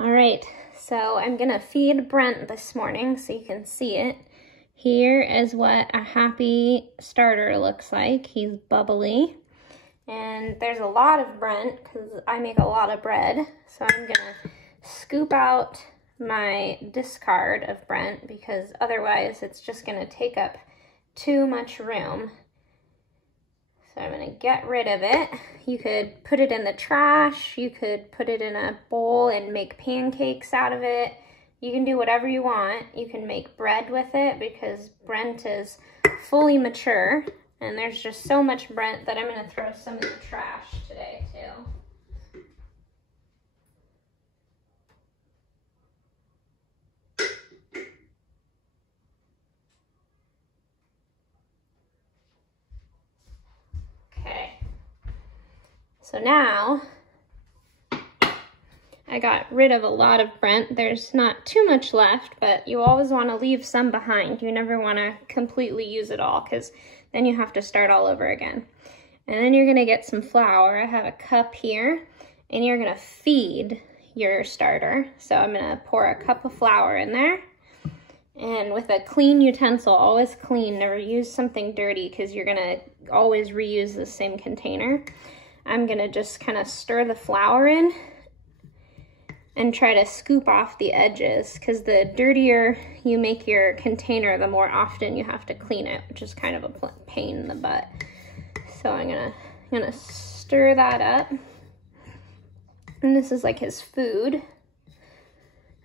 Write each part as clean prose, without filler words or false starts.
All right, so I'm gonna feed Brent this morning so you can see it. Here is what a happy starter looks like. He's bubbly. And there's a lot of Brent because I make a lot of bread. So I'm gonna scoop out my discard of Brent because otherwise it's just gonna take up too much room. So I'm gonna get rid of it. You could put it in the trash, you could put it in a bowl and make pancakes out of it. You can do whatever you want. You can make bread with it because Brent is fully mature and there's just so much Brent that I'm gonna throw some in the trash today too. Okay, so now I got rid of a lot of Brent. There's not too much left, but you always want to leave some behind. You never want to completely use it all because then you have to start all over again. And then you're going to get some flour. I have a cup here, and you're going to feed your starter. So I'm going to pour a cup of flour in there. And with a clean utensil, always clean, never use something dirty because you're going to always reuse the same container. I'm going to just kind of stir the flour in and try to scoop off the edges because the dirtier you make your container, the more often you have to clean it, which is kind of a pain in the butt. So I'm gonna stir that up. And this is like his food.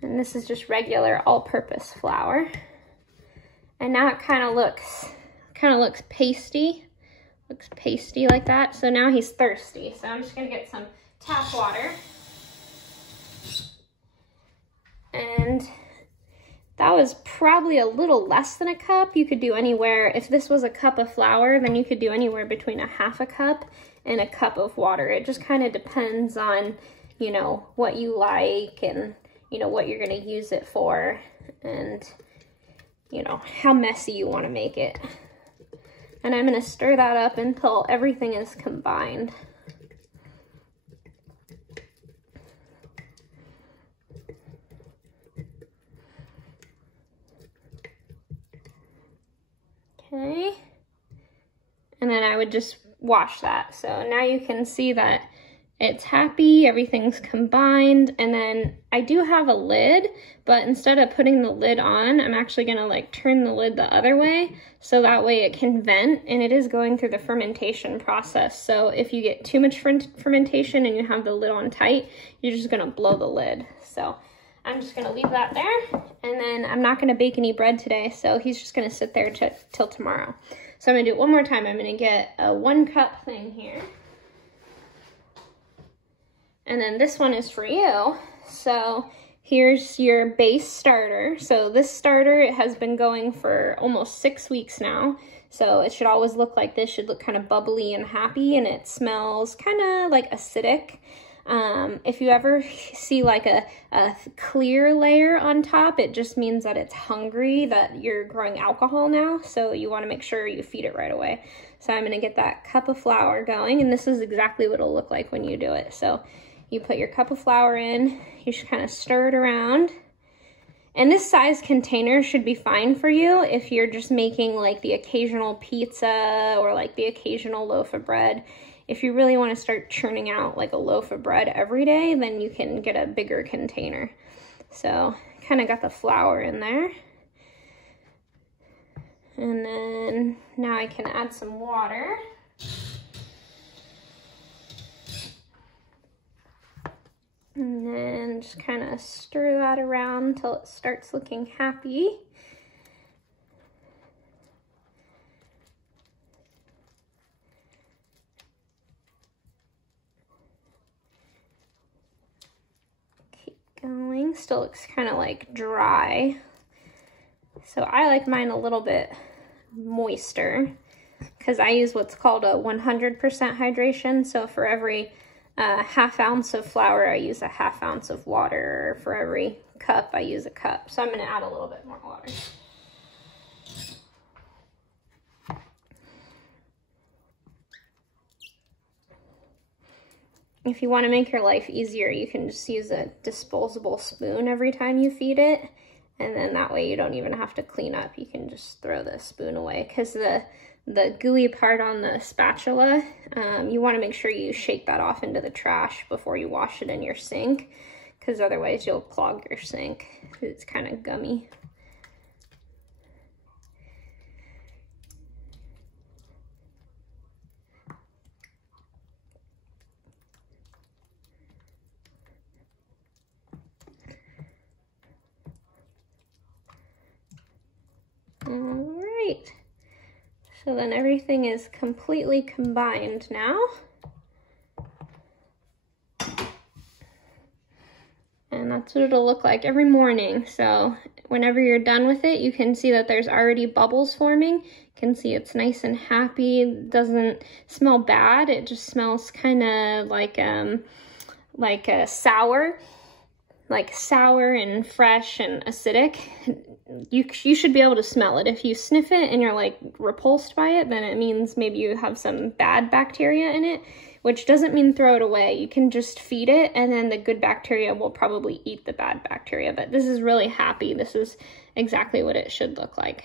And this is just regular all-purpose flour. And now it kind of looks pasty. Looks pasty like that. So now he's thirsty. So I'm just gonna get some tap water. And that was probably a little less than a cup. You could do anywhere, if this was a cup of flour, then you could do anywhere between a half a cup and a cup of water. It just kind of depends on, you know, what you like and, you know, what you're gonna use it for and, you know, how messy you wanna make it. And I'm gonna stir that up until everything is combined. Okay, and then I would just wash that. So now you can see that it's happy, everything's combined, and then I do have a lid, but instead of putting the lid on, I'm actually gonna like turn the lid the other way, so that way it can vent, and it is going through the fermentation process. So if you get too much fermentation and you have the lid on tight, you're just gonna blow the lid. So I'm just gonna leave that there, and then I'm not gonna bake any bread today, so he's just gonna sit there till tomorrow. So I'm gonna do it one more time. I'm gonna get a 1 cup thing here. And then this one is for you. So here's your base starter. So this starter, it has been going for almost 6 weeks now. So it should always look like this, should look kind of bubbly and happy, and it smells kind of like acidic. If you ever see like a clear layer on top, it just means that it's hungry, that you're growing alcohol now. So you want to make sure you feed it right away. So I'm going to get that cup of flour going, and this is exactly what it'll look like when you do it. So you put your cup of flour in, you should kind of stir it around. And this size container should be fine for you if you're just making like the occasional pizza or like the occasional loaf of bread. If you really want to start churning out like a loaf of bread every day, then you can get a bigger container. So kind of got the flour in there. And then now I can add some water. And then just kind of stir that around until it starts looking happy. Keep going. Still looks kind of like dry. So I like mine a little bit moister because I use what's called a 100% hydration. So for every half ounce of flour, I use a half ounce of water. For every cup, I use a cup. So I'm going to add a little bit more water. if you want to make your life easier, you can just use a disposable spoon every time you feed it. And then that way you don't even have to clean up. You can just throw the spoon away, because the gooey part on the spatula, you want to make sure you shake that off into the trash before you wash it in your sink, because otherwise you'll clog your sink. It's kind of gummy. All right, so then everything is completely combined now. And that's what it'll look like every morning. So whenever you're done with it, you can see that there's already bubbles forming. You can see it's nice and happy. It doesn't smell bad. It just smells kind of like a sour and fresh and acidic. You should be able to smell it. If you sniff it and you're like repulsed by it, then it means maybe you have some bad bacteria in it, which doesn't mean throw it away. You can just feed it, and then the good bacteria will probably eat the bad bacteria. But this is really happy. This is exactly what it should look like.